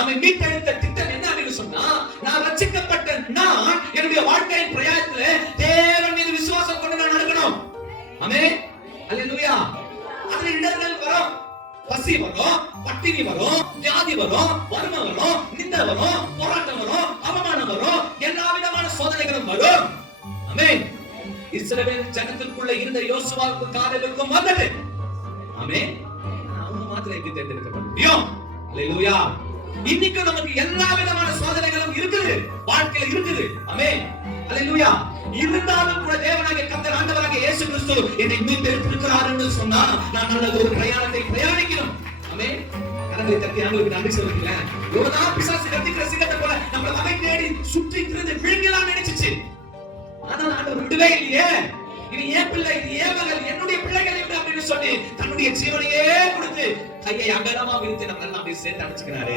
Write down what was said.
நம்மை மீட்டெடுத்த திட்டம் என்ன அப்படின்னு சொன்னா, நான் ரட்சிக்கப்பட்ட நான் என்னுடைய வாழ்க்கையின் பிரயாணத்துல தேவன் மீது விசுவாசம் கொண்டு நான் நடக்கணும். ஆமென், அல்லேலூயா. அதுல இடர்கள் வரும், பசி வரும், பட்டினி வரும், வியாதி வரும், வறுமை வரும், நிந்தை வரும், போராட்டம் வரும், அவமானம் வரும், எல்லா விதமான சோதனைகளும் வரும். ஆமென். இஸ்ரவேல் ஜனத்திற்குள்ள இருந்த யோசுவாவுக்கு காலேபுக்கும் வந்தது. ஆமென். அவங்க மாத்திரம் எப்படி தேர்ந்தெடுக்கப்பட முடியும்? அல்லேலூயா. இன்னைக்கு நமக்கு எல்லா விதமான சோதனைகளும் இருக்குது, வாழ்க்கையில இருக்குது. ஆமென், அல்லேலூயா. இருந்தாலும் கூட தேவனாகிய கர்த்தர் ஆண்டவராகிய இயேசு கிறிஸ்து என்னை மீட்டெடுத்திருக்கிறார் என்று சொன்னா நான் நல்ல ஒரு பிரயாணத்தை பிரயாணிக்கணும். ஆமென். கரங்களை தட்டி ஆண்டவருக்கு நன்றி சொல்லுங்களேன். யோர்தான் பிசாசு கத்திக்கிற சிங்கத்தை போல நம்மள வகை தேடி சுற்றி திரிந்து விழுங்கலாம் நினைச்சிச்சு. ஆனால் ஆண்டவர் விடவே இல்லையே. இது என் பிள்ளை, இது என் மகள், என்னுடைய பிள்ளைகளை விட அப்படின்னு சொல்லி தன்னுடைய ஜீவனையே கொடுத்து கையை அகலமா விரித்து நம்ம எல்லாம் சேர்த்து அனுப்பிச்சுக்கிறாரு.